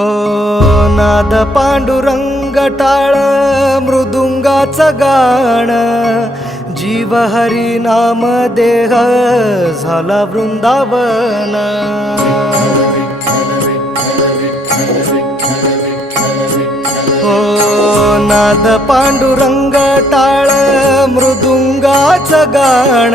ओ नाद टाळ मृदुंगाच गाण जीव नाम देह झाला वृंदावन ओ नाद टाळ मृदुंगाच गाण